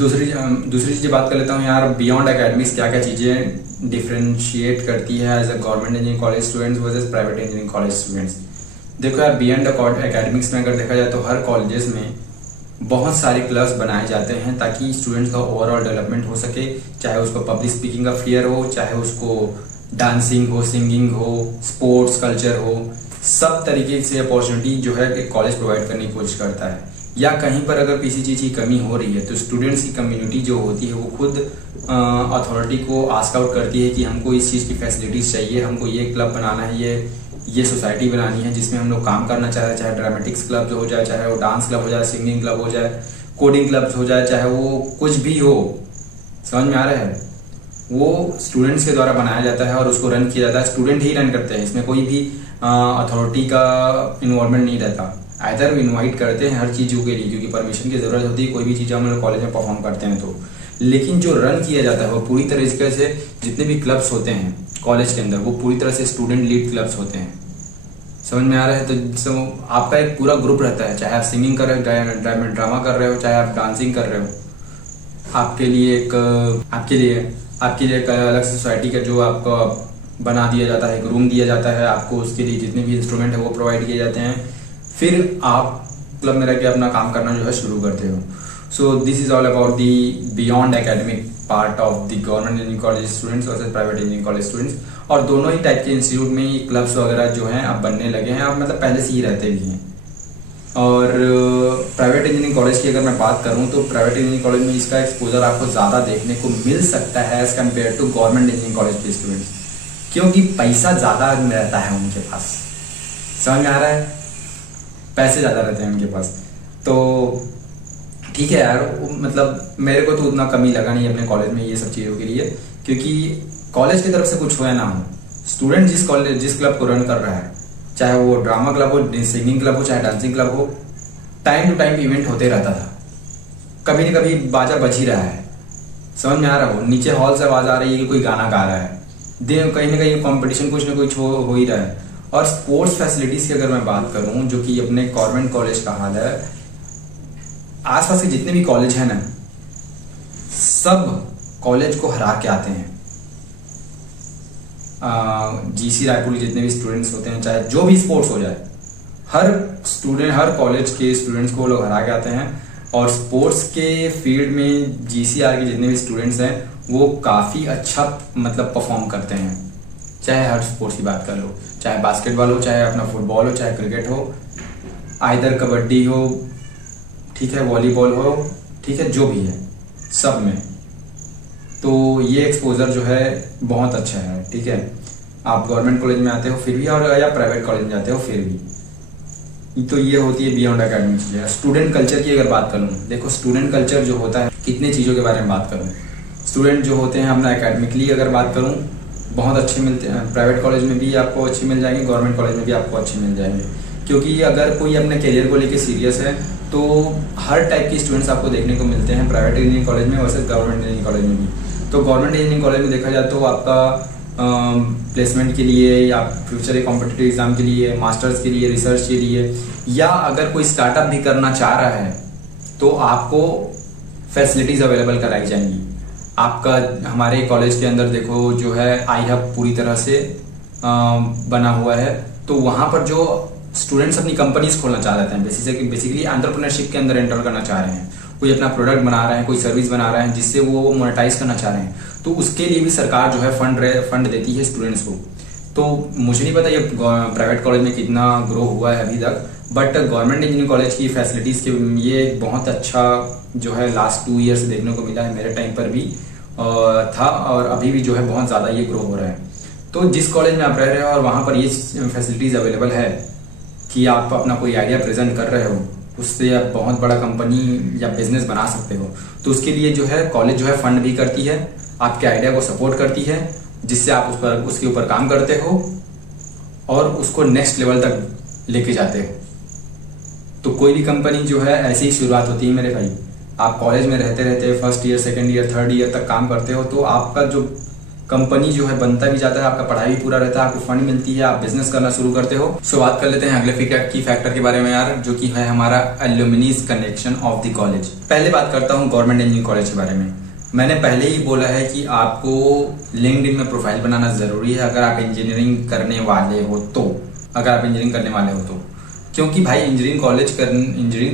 दूसरी चीज़ बात कर लेता हूँ यार, बियॉन्ड एकेडमिक्स क्या क्या चीज़ें डिफ्रेंशिएट करती है as a government engineering college students versus private engineering college students. देखो यार, बियॉन्ड एकेडमिक्स में अगर देखा जाए तो हर कॉलेजेस में बहुत सारे क्लब्स बनाए जाते हैं ताकि स्टूडेंट्स का ओवरऑल डेवलपमेंट हो सके, चाहे उसको पब्लिक स्पीकिंग का फियर हो, चाहे उसको डांसिंग हो, सिंगिंग हो, स्पोर्ट्स कल्चर हो, सब तरीके से अपॉर्चुनिटी जो है कि कॉलेज प्रोवाइड करने की कोशिश करता है। या कहीं पर अगर किसी चीज़ की कमी हो रही है तो स्टूडेंट्स की कम्युनिटी जो होती है वो खुद अथॉरिटी को आस्क आउट करती है कि हमको इस चीज़ की फैसिलिटीज़ चाहिए, हमको ये क्लब बनाना है, ये सोसाइटी बनानी है जिसमें हम लोग काम करना चाहे, चाहे ड्रामेटिक्स क्लब जो हो जाए, चाहे वो डांस क्लब हो जाए, सिंगिंग क्लब हो जाए, कोडिंग क्लब हो जाए, चाहे वो कुछ भी हो। समझ में आ रहा है? वो स्टूडेंट्स के द्वारा बनाया जाता है और उसको रन किया जाता है, स्टूडेंट ही रन करते हैं, इसमें कोई भी अथॉरिटी का इन्वॉल्वमेंट नहीं रहता। आइदर इनवाइट करते हैं हर चीज़ों के लिए क्योंकि परमिशन की ज़रूरत होती है, कोई भी चीज़ हम लोग कॉलेज में परफॉर्म करते हैं तो, लेकिन जो रन किया जाता है वो पूरी तरीके से जितने भी क्लब्स होते हैं कॉलेज के अंदर वो पूरी तरह से स्टूडेंट लीड क्लब्स होते हैं। समझ में आ रहा है? तो आपका एक पूरा ग्रुप रहता है, चाहे आप सिंगिंग कर रहे हो, ड्रामा कर रहे हो, चाहे आप डांसिंग कर रहे हो, आपके लिए एक अलग से सोसाइटी का जो आपका बना दिया जाता है, एक रूम दिया जाता है आपको, उसके लिए जितने भी इंस्ट्रूमेंट है वो प्रोवाइड किए जाते हैं, फिर आप क्लब में रह के अपना काम करना जो है शुरू करते हो। सो this is all about the beyond academic part of the government engineering college students versus private engineering college students. और दोनों ही टाइप के इंस्टीट्यूट में क्लब्स वगैरह जो हैं अब बनने लगे हैं, अब मतलब पहले से ही रहते भी हैं। और प्राइवेट इंजीनियरिंग कॉलेज की अगर मैं बात करूं तो प्राइवेट इंजीनियरिंग कॉलेज में इसका एक्सपोजर आपको ज़्यादा देखने को मिल सकता है as compare to government engineering college के स्टूडेंट्स, क्योंकि पैसा ज़्यादा रहता है उनके पास। समझ में आ रहा है? पैसे ज़्यादा रहते हैं उनके पास। तो ठीक है यार, मतलब मेरे को तो उतना कमी लगा नहीं अपने कॉलेज में ये सब चीज़ों के लिए, क्योंकि कॉलेज की तरफ से कुछ हो या ना हो, स्टूडेंट जिस क्लब को रन कर रहा है, चाहे वो ड्रामा क्लब हो, सिंगिंग क्लब हो, चाहे डांसिंग क्लब हो, टाइम टू टाइम इवेंट होते रहता था, कभी न कभी बाजा बज ही रहा है। समझ में आ रहा हो? नीचे हॉल से आवाज़ आ रही है कि कोई गाना गा रहा है, कहीं ना कहीं कंपटीशन कुछ ना कुछ हो ही रहा है। और स्पोर्ट्स फैसिलिटीज़ की अगर मैं बात करूं, जो कि अपने गवर्नमेंट कॉलेज का हाल है, आसपास के जितने भी कॉलेज हैं ना, सब कॉलेज को हरा के आते हैं। जीसी रायपुर के जितने भी स्टूडेंट्स होते हैं, चाहे जो भी स्पोर्ट्स हो जाए, हर कॉलेज के स्टूडेंट्स को लोग हरा के आते हैं। और स्पोर्ट्स के फील्ड में जीसीआर के जितने भी स्टूडेंट्स हैं वो काफ़ी अच्छा मतलब परफॉर्म करते हैं। चाहे हर स्पोर्ट्स की बात कर लो, चाहे बास्केटबॉल हो, चाहे अपना फुटबॉल हो, चाहे क्रिकेट हो, आइदर कबड्डी हो, ठीक है, वॉलीबॉल हो, ठीक है, जो भी है सब में। तो ये एक्सपोजर जो है बहुत अच्छा है। ठीक है, आप गवर्नमेंट कॉलेज में आते हो फिर भी, और या प्राइवेट कॉलेज में जाते हो फिर भी। तो ये होती है बियॉन्ड एकेडमिक। स्टूडेंट कल्चर की अगर बात करूँ, देखो स्टूडेंट कल्चर जो होता है, कितने चीज़ों के बारे में बात करूँ। स्टूडेंट जो होते हैं अपना एकेडमिकली अगर बात करूँ, बहुत अच्छे मिलते हैं। प्राइवेट कॉलेज में भी आपको अच्छे मिल जाएंगे, गवर्नमेंट कॉलेज में भी आपको अच्छे मिल जाएंगे, क्योंकि अगर कोई अपने करियर को लेकर सीरियस है तो हर टाइप के स्टूडेंट्स आपको देखने को मिलते हैं प्राइवेट इंजीनियरिंग कॉलेज में वर्सेस गवर्नमेंट इंजीनियरिंग कॉलेज में भी। तो गवर्नमेंट इंजीनियरिंग कॉलेज में देखा जाए तो आपका प्लेसमेंट के लिए या फ्यूचर कॉम्पिटिटिव एग्जाम के लिए, मास्टर्स के लिए, रिसर्च के लिए, या अगर कोई स्टार्टअप भी करना चाह रहा है तो आपको फैसिलिटीज़ अवेलेबल कराई जाएंगी। आपका हमारे कॉलेज के अंदर देखो जो है आई हब पूरी तरह से बना हुआ है, तो वहाँ पर जो स्टूडेंट्स अपनी कंपनीज खोलना चाह रहे हैं, बेसिकली एंटरप्रेन्योरशिप के अंदर एंटर करना चाह रहे हैं, कोई अपना प्रोडक्ट बना रहे हैं, कोई सर्विस बना रहे हैं जिससे वो मोनेटाइज करना चाह रहे हैं, तो उसके लिए भी सरकार जो है फंड देती है स्टूडेंट्स को। तो मुझे नहीं पता ये प्राइवेट कॉलेज में कितना ग्रो हुआ है अभी तक, बट गवर्नमेंट इंजीनियरिंग कॉलेज की फैसिलिटीज़ के ये बहुत अच्छा जो है लास्ट 2 ईयर से देखने को मिला है। मेरे टाइम पर भी था और अभी भी जो है बहुत ज़्यादा ये ग्रो हो रहा है। तो जिस कॉलेज में आप रह रहे हो और वहाँ पर ये फैसिलिटीज़ अवेलेबल है कि आप अपना कोई आइडिया प्रेजेंट कर रहे हो, उससे आप बहुत बड़ा कंपनी या बिजनेस बना सकते हो, तो उसके लिए जो है कॉलेज जो है फंड भी करती है, आपके आइडिया को सपोर्ट करती है, जिससे आप उसके ऊपर काम करते हो और उसको नेक्स्ट लेवल तक लेके जाते हो। तो कोई भी कंपनी जो है ऐसी ही शुरुआत होती है मेरे भाई। आप कॉलेज में रहते रहते first year, second year, third year तक काम करते हो, तो आपका जो कंपनी जो है बनता भी जाता है, आपका पढ़ाई भी पूरा रहता है, आपको फंड मिलती है, आप बिजनेस करना शुरू करते हो। सो बात कर लेते हैं अगले की फैक्टर के बारे में यार, जो कि है हमारा एल्यूमिनीज कनेक्शन ऑफ द कॉलेज। पहले बात करता हूँ गवर्नमेंट इंजीनियरिंग कॉलेज के बारे में। मैंने पहले ही बोला है कि आपको लिंक्डइन में प्रोफाइल बनाना जरूरी है अगर आप इंजीनियरिंग करने वाले हो तो, क्योंकि भाई इंजीनियरिंग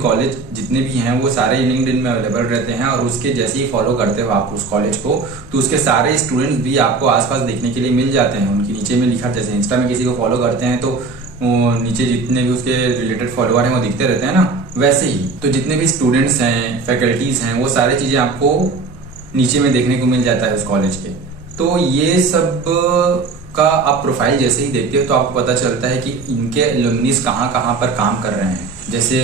कॉलेज जितने भी हैं वो सारे लिंक्डइन में अवेलेबल रहते हैं, और उसके जैसे ही फॉलो करते हो आप उस कॉलेज को तो उसके सारे स्टूडेंट्स भी आपको आसपास देखने के लिए मिल जाते हैं। उनके नीचे में लिखा, जैसे इंस्टा में किसी को फॉलो करते हैं तो वो नीचे जितने भी उसके रिलेटेड फॉलोअर हैं वो दिखते रहते हैं ना, वैसे ही तो जितने भी स्टूडेंट्स हैं, फैकल्टीज हैं, वो सारी चीजें आपको नीचे में देखने को मिल जाता है उस कॉलेज के। तो ये सब का आप प्रोफाइल जैसे ही देखते हो तो आपको पता चलता है कि इनके एलुमनीज कहाँ कहाँ पर काम कर रहे हैं। जैसे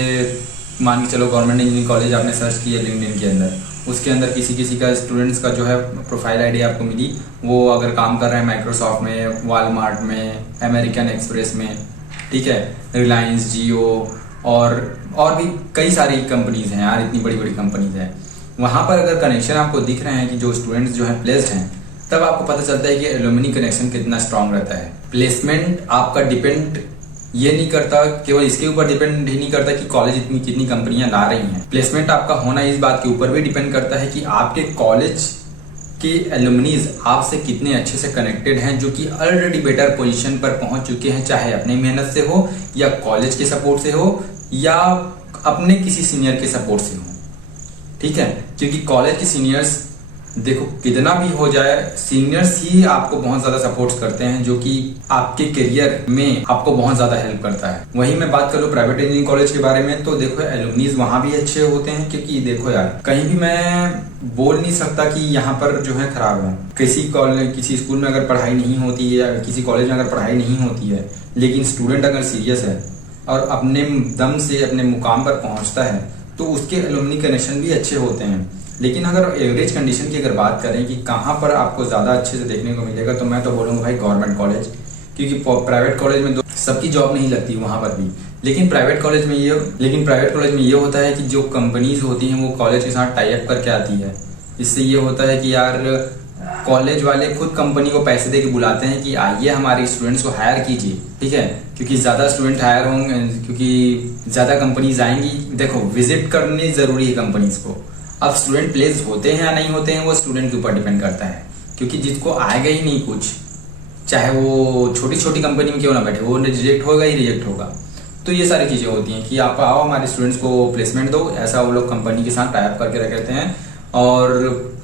मान के चलो गवर्नमेंट इंजीनियरिंग कॉलेज आपने सर्च किया लिंक्डइन के अंदर, उसके अंदर किसी का स्टूडेंट्स का जो है प्रोफाइल आईडी आपको मिली, वो अगर काम कर रहे हैं माइक्रोसॉफ्ट में, वॉलमार्ट में, अमेरिकन एक्सप्रेस में, ठीक है, रिलायंस, जियो और भी कई सारी कंपनीज हैं यार, इतनी बड़ी बड़ी कंपनीज हैं। वहाँ पर अगर कनेक्शन आपको दिख रहे हैं कि जो स्टूडेंट्स जो है प्लेस्ड हैं, तब आपको पता चलता है कि एलुमनी कनेक्शन कितना स्ट्रांग रहता है। प्लेसमेंट आपका डिपेंड ये नहीं करता, केवल इसके ऊपर डिपेंड ही नहीं करता कि कॉलेज इतनी कितनी कंपनियां ला रही हैं। प्लेसमेंट आपका होना इस बात के ऊपर भी डिपेंड करता है कि आपके कॉलेज के एलुमनीज आपसे कितने अच्छे से कनेक्टेड हैं, जो कि ऑलरेडी बेटर पोजीशन पर पहुंच चुके हैं, चाहे अपनी मेहनत से हो या कॉलेज के सपोर्ट से हो या अपने किसी सीनियर के सपोर्ट से हो, ठीक है। क्योंकि कॉलेज के सीनियर्स देखो कितना भी हो जाए, सीनियर्स ही आपको बहुत ज्यादा सपोर्ट करते हैं, जो कि आपके करियर में आपको बहुत ज्यादा हेल्प करता है। वहीं मैं बात करूँ प्राइवेट इंजीनियरिंग कॉलेज के बारे में, तो देखो एलुमनीज वहां भी अच्छे होते हैं, क्योंकि देखो यार कहीं भी मैं बोल नहीं सकता कि यहाँ पर जो है खराब है। किसी स्कूल में अगर पढ़ाई नहीं होती है या किसी कॉलेज में अगर पढ़ाई नहीं होती है, लेकिन स्टूडेंट अगर सीरियस है और अपने दम से अपने मुकाम पर पहुंचता है, तो उसके एलुमनी कनेक्शन भी अच्छे होते हैं। लेकिन अगर एवरेज कंडीशन की अगर बात करें कि कहाँ पर आपको ज़्यादा अच्छे से देखने को मिलेगा, तो मैं तो बोलूँगा भाई गवर्नमेंट कॉलेज, क्योंकि प्राइवेट कॉलेज में सबकी जॉब नहीं लगती वहाँ पर भी। लेकिन प्राइवेट कॉलेज में ये होता है कि जो कंपनीज होती हैं वो कॉलेज के साथ टाई अप करके आती है। इससे ये होता है कि यार कॉलेज वाले खुद कंपनी को पैसे दे के बुलाते हैं कि आइए हमारे स्टूडेंट्स को हायर कीजिए, ठीक है, क्योंकि ज़्यादा स्टूडेंट हायर होंगे, क्योंकि ज़्यादा कंपनीज आएंगी। देखो विजिट करनी ज़रूरी है कंपनीज को। अब स्टूडेंट प्लेस होते हैं या नहीं होते हैं वो स्टूडेंट के ऊपर डिपेंड करता है, क्योंकि जिसको आएगा ही नहीं कुछ, चाहे वो छोटी छोटी कंपनी में क्यों ना बैठे, वो रिजेक्ट होगा। तो ये सारी चीज़ें होती हैं कि आप आओ हमारे स्टूडेंट्स को प्लेसमेंट दो, ऐसा वो लोग कंपनी के साथ टाई अप करके रख लेते हैं। और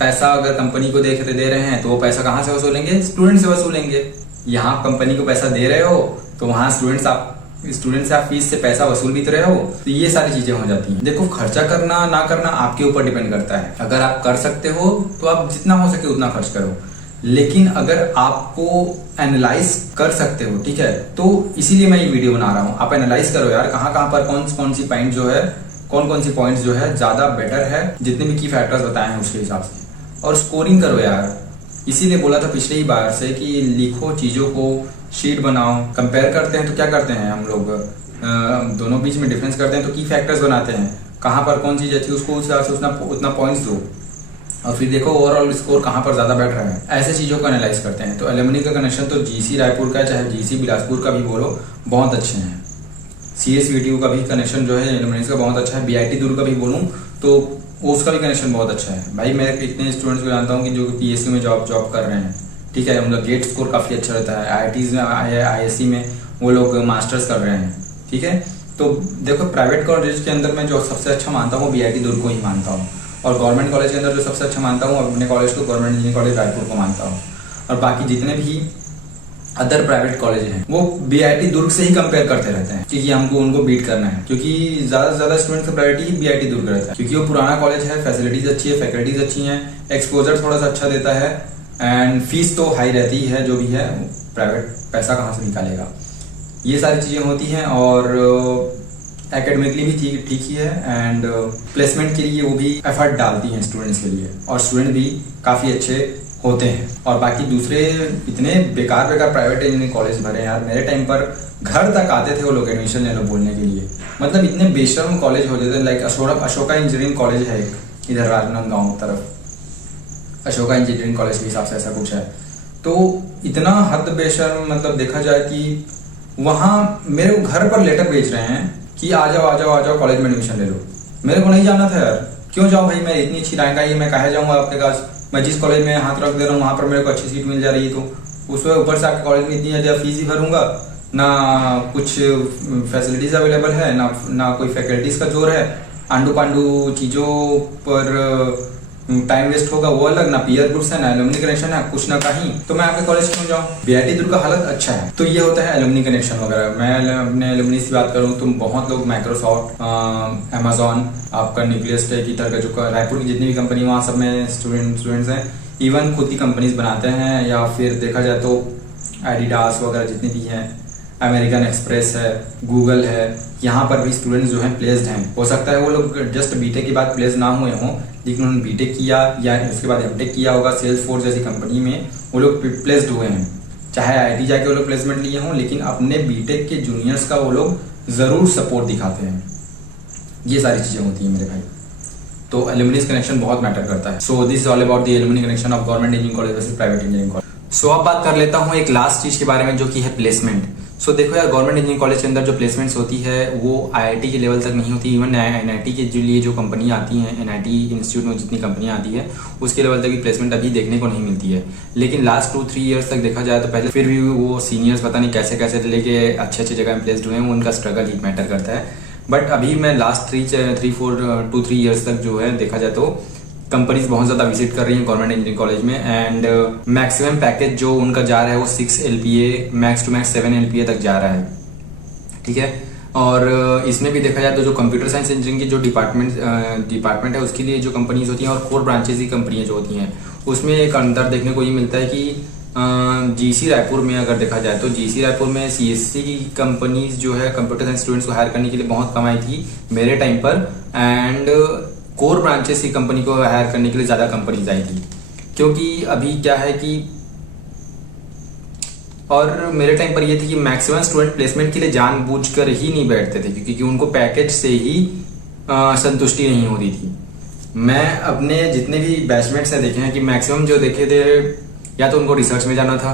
पैसा अगर कंपनी को दे रहे हैं तो वो पैसा कहाँ से वसूलेंगे? स्टूडेंट से वसूलेंगे। यहाँ कंपनी को पैसा दे रहे हो तो वहाँ स्टूडेंट से आप फीस से पैसा वसूल भी तो रहे हो। तो ये सारी चीजें हो जाती हैं। देखो खर्चा करना ना करना आपके ऊपर डिपेंड करता है। अगर आप कर सकते हो तो आप जितना हो सके उतना खर्च करो, लेकिन अगर आपको एनालाइज कर सकते हो, ठीक है, तो इसीलिए मैं ये वीडियो बना रहा हूँ। आप एनालाइज करो यार कहाँ पर कौन सी पॉइंट जो है, कौन सी पॉइंट्स जो है ज्यादा बेटर है, जितने भी की फैक्टर्स बताए हैं उसके हिसाब से, और स्कोरिंग करो यार। इसीलिए बोला था पिछले ही बार से कि लिखो चीजों को, शीट बनाओ। कंपेयर करते हैं तो क्या करते हैं हम लोग, दोनों बीच में डिफरेंस करते हैं तो की फैक्टर्स बनाते हैं, कहाँ पर कौन चीज अच्छी उसको उस हिसाब से उतना पॉइंट्स दो, और फिर देखो ओवरऑल स्कोर कहाँ पर ज्यादा बैठ रहा है। ऐसे चीजों को एनालाइज करते हैं। तो एलुमनी का कनेक्शन तो जीसी रायपुर का चाहे जीसी बिलासपुर का भी बोलो बहुत अच्छे हैं। CSVTU का भी कनेक्शन जो है एलुमनी का बहुत अच्छा है। BIT दुर्ग का भी बोलूँ तो उसका भी कनेक्शन बहुत अच्छा है। भाई मैं इतने स्टूडेंट्स को जानता हूँ कि जो PSU में जॉब कर रहे हैं, ठीक है, उनका गेट स्कोर काफ़ी अच्छा रहता है। IITs में, ISC में वो लोग मास्टर्स कर रहे हैं, ठीक है। तो देखो प्राइवेट कॉलेज के अंदर मैं जो सबसे अच्छा मानता हूँ BIT दुर्ग को ही मानता हूँ, और गवर्नमेंट कॉलेज के अंदर जो सबसे अच्छा मानता हूँ अपने कॉलेज को गवर्नमेंट इंजीनियरिंग कॉलेज रायपुर को मानता हूँ। और बाकी जितने भी अदर प्राइवेट कॉलेज हैं वो BIT दुर्ग से ही कंपेयर करते रहते हैं, क्योंकि हमको उनको बीट करना है, क्योंकि ज्यादा से ज्यादा स्टूडेंट का प्रायोरिटी ही BIT दुर्ग रहता है, क्योंकि वो पुराना कॉलेज है, फैसिलिटीज अच्छी है, फैकल्टीज अच्छी हैं, एक्सपोजर थोड़ा सा अच्छा देता है, एंड फीस तो हाई रहती है। जो भी है प्राइवेट पैसा कहाँ से निकालेगा, ये सारी चीजें होती हैं। और एकेडमिकली भी ठीक ही है, एंड प्लेसमेंट के लिए वो भी एफर्ट डालती हैं स्टूडेंट्स के लिए, और स्टूडेंट भी काफी अच्छे होते हैं। और बाकी दूसरे इतने बेकार प्राइवेट इंजीनियरिंग कॉलेज भरे यार, मेरे टाइम पर घर तक आते थे वो लोग एडमिशन ले लो बोलने के लिए, मतलब इतने बेशर्म कॉलेज हो जाते। लाइक अशोका इंजीनियरिंग कॉलेज है एक इधर राजनांदगांव तरफ, अशोका इंजीनियरिंग कॉलेज के हिसाब से ऐसा कुछ है। तो इतना हद बेशर्म, मतलब देखा जाए कि वहां मेरे को घर पर लेटर भेज रहे हैं कि आ जाओ आ जाओ आ जाओ कॉलेज में एडमिशन ले लो। मेरे को नहीं जाना था यार, क्यों जाऊँ भाई, मैं इतनी अच्छी रैंक आई है, मैं कहे जाऊंगा आपके पास। मैं जिस कॉलेज में हाथ रख दे रहा हूँ वहां पर मेरे को अच्छी सीट मिल जा रही है, तो उसमें ऊपर से आपके कॉलेज में इतनी ज़्यादा फीस ही भरूंगा, ना कुछ फैसिलिटीज अवेलेबल है, ना कोई फैकल्टीज का जोर है, आंडू पांडू चीज़ों पर टाइम वेस्ट होगा वो अलग, ना पीयर ग्रुप्स है, ना एलुमनी कनेक्शन है, कुछ ना कहीं, तो मैं आपके कॉलेज क्यों जाऊँ। बीआईटी दुर्ग का हालत अच्छा है। तो ये होता है एलुमनी कनेक्शन वगैरह। मैं अपने एलुमनी की बात करूँ तो बहुत लोग माइक्रोसॉफ्ट, अमेजॉन, आपका न्यूक्लियस टेक, इधर का जो रायपुर की जितनी भी कंपनी वहाँ सब में स्टूडेंट्स हैं, इवन खुद की कंपनीज बनाते हैं, या फिर देखा जाए तो एडिडास वगैरह जितनी भी हैं, अमेरिकन एक्सप्रेस है, गूगल है, यहाँ पर भी स्टूडेंट्स जो हैं प्लेस्ड हैं। हो सकता है वो लोग जस्ट बीटेक के बाद प्लेस ना हुए हों, लेकिन उन्होंने बीटेक किया या उसके बाद एमटेक किया होगा, सेल्स फोर्स जैसी कंपनी में वो लोग प्लेस्ड हुए हैं। चाहे आईआईटी जाके वो लोग प्लेसमेंट लिए हों, लेकिन अपने बीटेक के जूनियर्स का वो लोग ज़रूर सपोर्ट दिखाते हैं। ये सारी चीज़ें होती हैं मेरे भाई। तो एलुमनी कनेक्शन बहुत मैटर करता है। So this is all about the alumni connection of government engineering college versus private engineering college. So अब बात कर लेता हूँ एक लास्ट चीज के बारे में, जो कि है प्लेसमेंट। सो देखो यार, गवर्नमेंट इंजीनियरिंग कॉलेज के अंदर जो प्लेसमेंट्स होती है वो आईआईटी के लेवल तक नहीं होती। इवन एनआईटी के लिए जो कंपनी आती हैं, एनआईटी इंस्टीट्यूट में जितनी कंपनियां आती है उसके लेवल तक भी प्लेसमेंट अभी देखने को नहीं मिलती है। लेकिन लास्ट 2-3 ईयर्स तक देखा जाए तो पहले फिर भी वो सीनियर्स पता नहीं कैसे कैसे लेके अच्छे अच्छे जगह में प्लेस्ड हुए हैं, उनका स्ट्रगल ही मैटर करता है। बट अभी मैं लास्ट 2-3 ईयर्स तक जो है देखा जाए तो कंपनीज बहुत ज़्यादा विजिट कर रही हैं गवर्नमेंट इंजीनियरिंग कॉलेज में, एंड मैक्सिमम पैकेज जो उनका जा रहा है वो 6 LPA, max to max 7 LPA तक जा रहा है। ठीक है। और इसमें भी देखा जाए तो जो कंप्यूटर साइंस इंजीनियरिंग की जो डिपार्टमेंट है उसके लिए जो कंपनीज होती हैं और कोर ब्रांचेज की कंपनियां जो होती हैं, उसमें एक अंतर देखने को ये मिलता है कि जीसी रायपुर में अगर देखा जाए तो जीसी रायपुर में सीएससी की कंपनीज जो है कंप्यूटर साइंस स्टूडेंट्स को हायर करने के लिए बहुत कम आई थी मेरे टाइम पर, एंड कोर ब्रांचेस की कंपनी को हायर करने के लिए ज़्यादा कंपनीज आई थी। क्योंकि अभी क्या है कि, और मेरे टाइम पर ये थी कि मैक्सिमम स्टूडेंट प्लेसमेंट के लिए जानबूझकर ही नहीं बैठते थे, क्योंकि उनको पैकेज से ही संतुष्टि नहीं होती थी। मैं अपने जितने भी बैचमेट्स हैं देखे हैं कि मैक्सिमम जो देखे थे या तो उनको रिसर्च में जाना था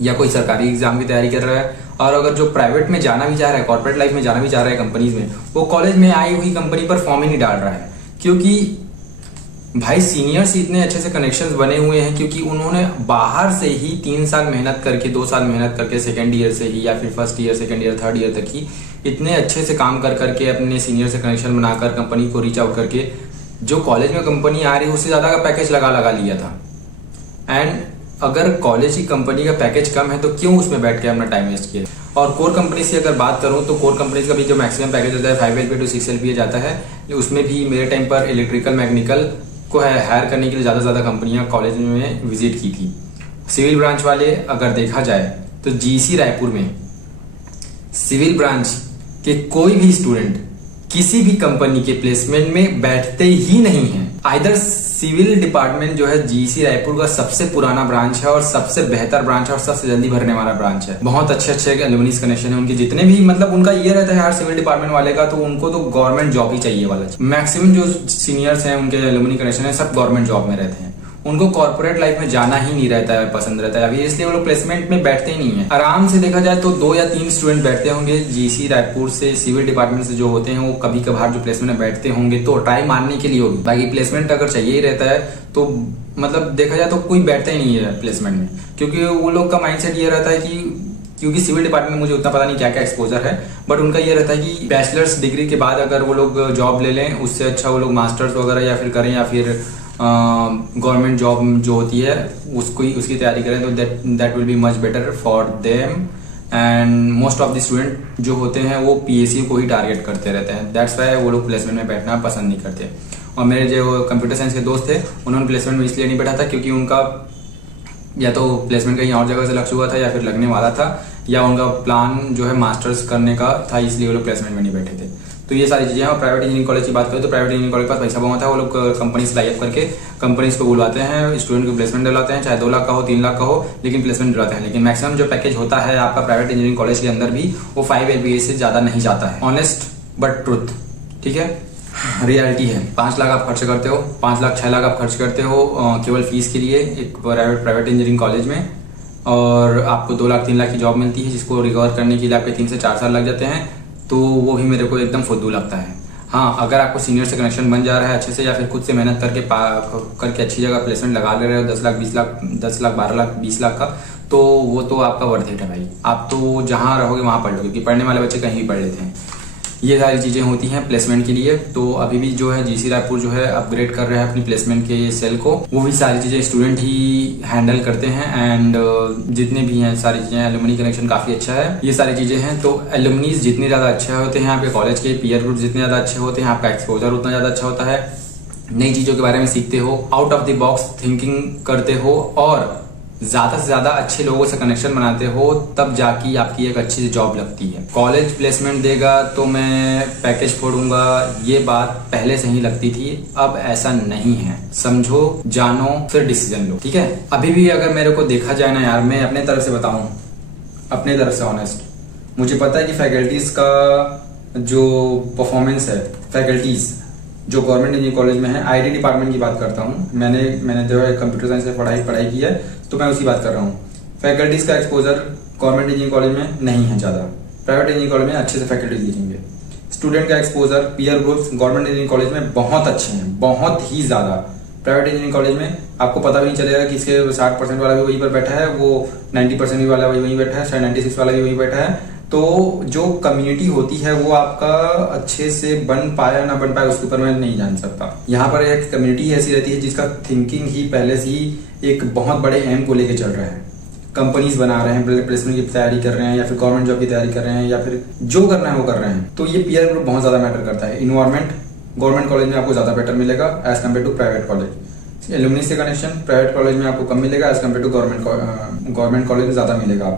या कोई सरकारी एग्जाम की तैयारी कर रहा है, और अगर जो प्राइवेट में जाना भी चाह रहा है, कॉर्पोरेट लाइफ में जाना भी चाह रहा है कंपनीज में, वो कॉलेज में आई हुई कंपनी पर फॉर्म ही नहीं डाल रहा है। क्योंकि भाई सीनियर्स इतने अच्छे से कनेक्शंस बने हुए हैं, क्योंकि उन्होंने बाहर से ही 3 साल मेहनत करके, 2 साल मेहनत करके, सेकेंड ईयर से ही या फिर first year, second year, third year तक ही इतने अच्छे से काम कर करके अपने सीनियर से कनेक्शन बनाकर कंपनी को रीच आउट करके जो कॉलेज में कंपनी आ रही है उससे ज़्यादा का पैकेज लगा लिया था। एंड अगर कॉलेज की कंपनी का पैकेज कम है तो क्यों उसमें बैठ के अपना टाइम वेस्ट किया। और कोर कंपनी की अगर बात करूं तो कोर कंपनीज का भी जो मैक्सिमम पैकेज होता है 5 LPA to 6 LPA जाता है। उसमें भी मेरे टाइम पर इलेक्ट्रिकल मैकेनिकल को हायर करने के लिए ज़्यादा कंपनियां कॉलेज में विजिट की थी। सिविल ब्रांच वाले अगर देखा जाए तो जीसी रायपुर में सिविल ब्रांच के कोई भी स्टूडेंट किसी भी कंपनी के प्लेसमेंट में बैठते ही नहीं है। आइदर सिविल डिपार्टमेंट जो है जीसी रायपुर का सबसे पुराना ब्रांच है और सबसे बेहतर ब्रांच है और सबसे जल्दी भरने वाला ब्रांच है। बहुत अच्छे एलुमनी कनेक्शन है उनके, जितने भी, मतलब उनका ये रहता है हर सिविल डिपार्टमेंट वाले का, तो उनको तो गवर्नमेंट जॉब ही चाहिए वाला। मैक्सिमम जो सीनियर्स हैं उनके एलुमनी कनेक्शन है सब गवर्नमेंट जॉब में रहते हैं, उनको कॉर्पोरेट लाइफ में जाना ही नहीं रहता है, पसंद रहता है अभी, इसलिए वो लोग प्लेसमेंट में बैठते ही नहीं है। आराम से देखा जाए तो 2 या 3 स्टूडेंट बैठते होंगे जीसी रायपुर से, सिविल डिपार्टमेंट से जो होते हैं वो कभी कभार जो प्लेसमेंट में बैठते होंगे तो ट्राई मारने के लिए होगी। बाकी प्लेसमेंट अगर चाहिए ही रहता है तो मतलब देखा जाए तो कोई बैठता ही नहीं है प्लेसमेंट में, क्योंकि वो लोग का माइंडसेट ये रहता है कि, क्योंकि सिविल डिपार्टमेंट में मुझे उतना पता नहीं क्या क्या एक्सपोजर है, बट उनका ये रहता है कि बैचलर्स डिग्री के बाद अगर वो लोग जॉब ले लें उससे अच्छा वो लोग मास्टर्स वगैरह या फिर करें, या फिर गवर्नमेंट जॉब जो होती है उसकी तैयारी करें, तो that will be much better for them. And most of the student जो होते हैं वो पीएसयू को ही टारगेट करते रहते हैं, दैट्स वाई वो लोग प्लेसमेंट में बैठना पसंद नहीं करते। और मेरे जो कंप्यूटर साइंस के दोस्त थे उन्होंने प्लेसमेंट में इसलिए नहीं बैठा था क्योंकि उनका या तो प्लेसमेंट कहीं और जगह से लग चुका था या फिर लगने वाला था, या उनका प्लान जो है मास्टर्स करने का था, इसलिए वो लोग प्लेसमेंट में नहीं बैठे थे। तो ये सारी चीज़ें हैं। और प्राइवेट इंजीनियरिंग कॉलेज की बात करें तो प्राइवेट इंजीनियरिंग कॉलेज के पास पैसा बहुत है, वो लोग कंपनी से टाई अप करके कंपनीज को बुलवाते हैं, स्टूडेंट को प्लेसमेंट दिलाते हैं, चाहे 2 लाख का हो 3 लाख का हो, लेकिन प्लेसमेंट दिलाते हैं। लेकिन मैक्सिमम जो पैकेज होता है आपका प्राइवेट इंजीनियरिंग कॉलेज के अंदर भी वो 5 LPA से ज़्यादा नहीं जाता है, ऑनेस्ट बट ट्रुथ। ठीक है, रियलिटी है। 5 लाख आप खर्च करते हो, 5 लाख 6 लाख आप खर्च करते हो केवल फीस के लिए एक प्राइवेट इंजीनियरिंग कॉलेज में, और आपको 2 लाख 3 लाख की जॉब मिलती है जिसको रिकवर करने के लिए आपके 3 से 4 साल लग जाते हैं। तो वो भी मेरे को एकदम फुद्दू लगता है। हाँ, अगर आपको सीनियर से कनेक्शन बन जा रहा है अच्छे से, या फिर खुद से मेहनत करके अच्छी जगह प्लेसमेंट लगा ले रहे हो 10 लाख 20 लाख 10 लाख 12 लाख 20 लाख का, तो वो तो आपका वर्थ इट है भाई। आप तो जहाँ रहोगे वहाँ पढ़ लो, क्योंकि पढ़ने वाले बच्चे कहीं भी पढ़ लेते हैं। ये सारी चीज़ें होती हैं प्लेसमेंट के लिए। तो अभी भी जो है जीसी रायपुर जो है अपग्रेड कर रहा है अपनी प्लेसमेंट के सेल को। वो भी सारी चीज़ें स्टूडेंट ही हैंडल करते हैं, एंड जितने भी हैं सारी चीज़ें, एलुमनी कनेक्शन काफ़ी अच्छा है, ये सारी चीज़ें हैं। तो एलुमनीज जितने ज़्यादा अच्छे होते हैं आपके कॉलेज के, पीयर ग्रुप जितने ज़्यादा अच्छे होते हैं, आपका एक्सपोजर उतना ज़्यादा अच्छा होता है, नई चीज़ों के बारे में सीखते हो, out of the box thinking करते हो, और ज्यादा से ज्यादा अच्छे लोगों से कनेक्शन बनाते हो, तब जाके आपकी एक अच्छी जॉब लगती है। कॉलेज प्लेसमेंट देगा तो मैं पैकेज फोड़ूंगा, ये बात पहले से ही लगती थी, अब ऐसा नहीं है। समझो, जानो, फिर डिसीजन लो, ठीक है। अभी भी अगर मेरे को देखा जाए ना यार, मैं अपने तरफ से बताऊं, अपने तरफ से ऑनेस्ट, मुझे पता है कि फैकल्टीज का जो परफॉर्मेंस है, फैकल्टीज जो गवर्नमेंट इंजीनियरिंग कॉलेज में है, आईटी डिपार्टमेंट की बात करता हूँ, मैंने जो है कंप्यूटर साइंस से पढ़ाई की है, तो मैं उसी बात कर रहा हूँ। फैकल्टीज का एक्सपोजर गवर्नमेंट इंजीनियरिंग कॉलेज में नहीं है ज़्यादा, प्राइवेट इंजीनियरिंग कॉलेज में अच्छे से फैकल्टीज दिखेंगे। स्टूडेंट का exposure, peer groups government engineering college में बहुत अच्छे हैं, बहुत ही ज़्यादा। प्राइवेट इंजीनियरिंग कॉलेज में आपको पता भी नहीं चलेगा कि इसके 60% वाला भी वहीं पर बैठा है, वो 90% भी वाला भी वहीं बैठा है, शायद 96 वाला भी वहीं बैठा है। तो जो कम्युनिटी होती है वो आपका अच्छे से बन पाया ना बन पाया उसके ऊपर मैं नहीं जान सकता। यहाँ पर एक कम्युनिटी ऐसी रहती है जिसका थिंकिंग ही पहले से ही एक बहुत बड़े एम को लेके चल रहा है। कंपनीज बना रहे हैं, प्लेसमेंट की तैयारी कर रहे हैं, या फिर गवर्नमेंट जॉब की तैयारी कर रहे हैं, या फिर जो करना है वो कर रहे हैं। तो ये पीयर ग्रुप बहुत ज्यादा मैटर करता है। इन्वायरमेंट गवर्नमेंट कॉलेज में आपको ज्यादा बेटर मिलेगा as compare to private college. Alumni से कनेक्शन प्राइवेट कॉलेज में आपको कम मिलेगा as compare to government college में ज्यादा मिलेगा।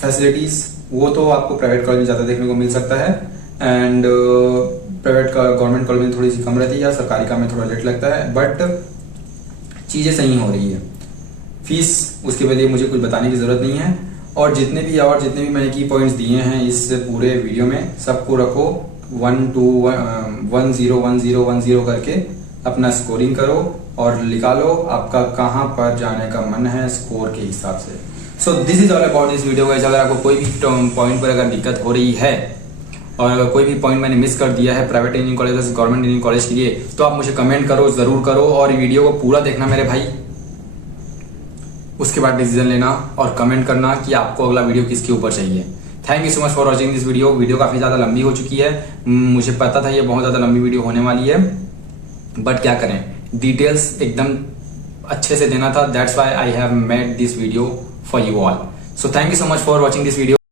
फैसिलिटीज वो तो आपको प्राइवेट कॉलेज में ज्यादा देखने को मिल सकता है, एंड प्राइवेट का गवर्नमेंट कॉलेज में थोड़ी सी कम रहती है, या सरकारी का में थोड़ा लेट लगता है, बट चीजें सही हो रही है। फीस उसके लिए मुझे कुछ बताने की जरूरत नहीं है। और जितने भी मैंने की पॉइंट्स दिए हैं इस पूरे वीडियो में, सबको रखो 1 2 1 0 1 0 1 0 करके अपना स्कोरिंग करो और निकालो आपका कहाँ पर जाने का मन है स्कोर के हिसाब से। सो this is all about this video guys. अगर आपको कोई भी पॉइंट पर अगर दिक्कत हो रही है, और अगर कोई भी पॉइंट मैंने मिस कर दिया है private engineering college versus government engineering college के लिए, तो आप मुझे कमेंट करो, जरूर करो, और वीडियो को पूरा देखना मेरे भाई। उसके बाद डिसीजन लेना और कमेंट करना कि आपको अगला वीडियो किसके ऊपर चाहिए। Thank you so much for watching this video. Video काफी ज्यादा लंबी हो चुकी है, मुझे पता था ये बहुत ज्यादा लंबी वीडियो होने वाली है, बट क्या करें, डिटेल्स एकदम अच्छे से देना था। That's why I have made this video for you all. So thank you so much for watching this video.